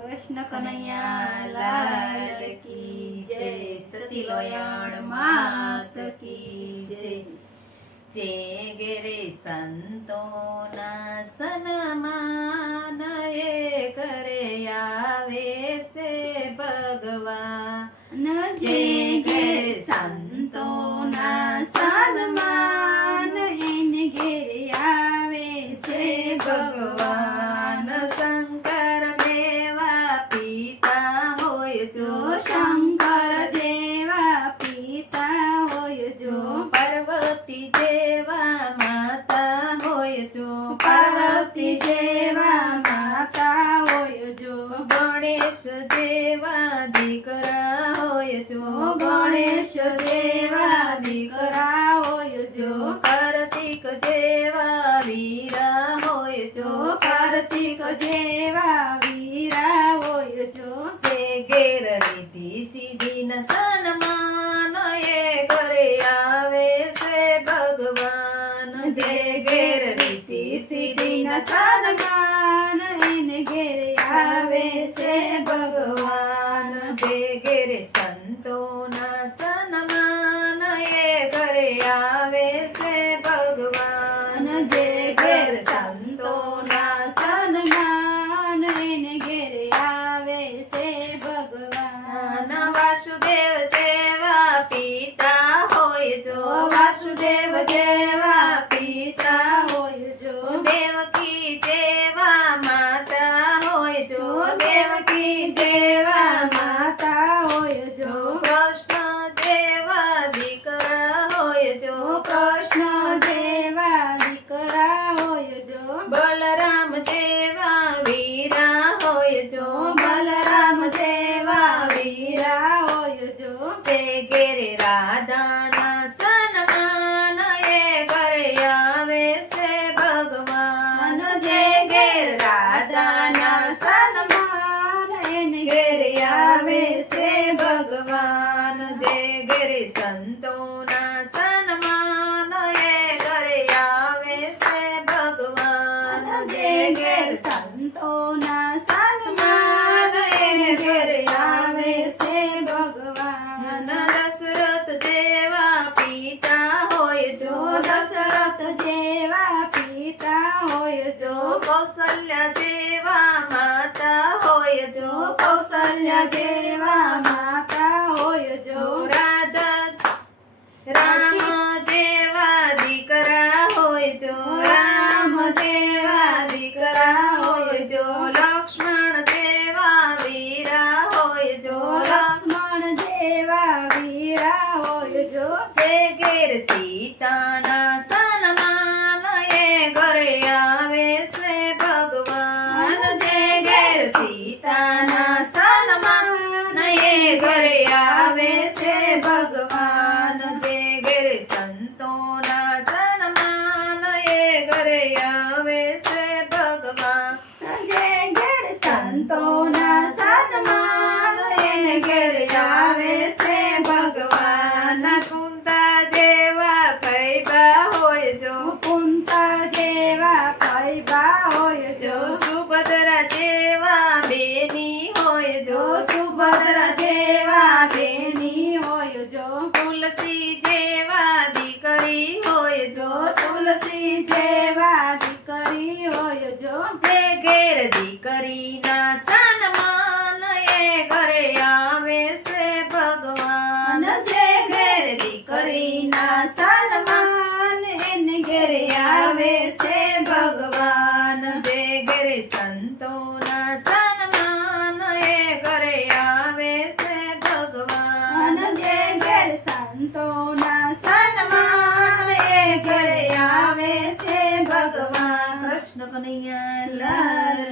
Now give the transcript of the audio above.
કૃષ્ણ કનૈયા લાલ કી જય, સતી લોયાણ માત કી જય. જે ઘેરે સંતોના સન્માન એ કરે આવે છે ભગવાન. જે ઘેરે સંતોના સન્માન એને ઘેરે આવે છે ભગવાન. શંકર દેવા પિતા હોય જો, શંકર દેવા પિતા હોય જો, પાર્વતી જેવા માતા હોય જો, પાર્વતી જેવા માતા હોય જો, ગણેશ જેવા દીકરા હોય જો, ગણેશ જેવા દીકરા હોય જો, કાર્તિક જેવા વીરા હોય જો, કાર્તિક જેવા વીરા હોય જો. જે ઘેર રીતિ સીધી ન સન્માન એ ઘરે આવે છે ભગવાન. જે ઘેર રીતિ સીધી ન સન્માન એને ઘેરે આવે છે ભગવાન. જે ઘેરે સંતોના સન્માન એ ઘરે આવે છે ભગવાન. જે ઘેર સંતોના સન્માન એને ઘેરે આવે છે ભગવાન. વાસુદેવ જેવા પિતા હોય જો, વાસુદેવ જેવા પિતા હોય જો, દેવકી જેવા માતા હોય જો, દેવકી જેવા માતા હોય જો, કૃષ્ણ જેવા દીકરા હોય જો, કૃષ્ણ જેવા દીકરા હોય જો, બલરામ જેવા વીરા હોય જો, બલરામ જેવા વીરા હોય જો. જે ઘેરે રાધાના સન્માન એ ઘરે આવે છે ભગવાન. જે ઘેર રાધાના સન્માન એને ઘેરે આવે છે ભગવાન. જે ઘેરે સંતોના સન્માન એ ઘરે આવે છે ભગવાન. જે ઘેર સંતોના સન્માન એને ઘેરે આવે છે ભગવાન. દશરથ જેવા પિતા હોય જો, દશરથ જેવા પિતા હોય જો, કૌશલ્યા જેવા માતા હોય જો, કૌશલ્યા જેવા માતા હોય જો, રામ જેવા દીકરા હોય જો, રામ જેવા દીકરા હોય જો, લક્ષ્મણ જેવા વીરા હોય જો, લક્ષ્મણ જેવા વીરા હોય જો. જે ઘેર સીતાના સન્માન એ ઘરે આવે છે ભગવાન. જે ઘેર સીતાના સન્માન એ ઘરે આવે છે ભગવાન. જે ઘેર સંતોના સન્માન એ ઘરે આવે છે ભગવાન. જે ઘેર સંતોના સન્માન એને ઘેરે આવે છે ભગવાન. કુંતા જેવા ફૈબા હોય જો, કુંતા જેવા ફૈબા હોય જો, સુભદ્રા જેવા બેની હોય જો, સુભદ્રા જેવા બેની હોય જો, તુલસી જેવા દીકરી હોય જો, તુલસી જેવા દીકરી હોય જો. જે ઘેર દીકરીના સન્માન એ ઘરે આવે છે ભગવાન. જે ઘેર દીકરીના સન્માન એને ઘેરે આવે છે ભગવાન. જે ઘેરે સંતોના સન્માન એ ઘરે આવે છે ભગવાન. જે ઘેર સંતોના સન્માન એ ઘરે આવે છે ભગવાન. કૃષ્ણ કનૈયા લાલ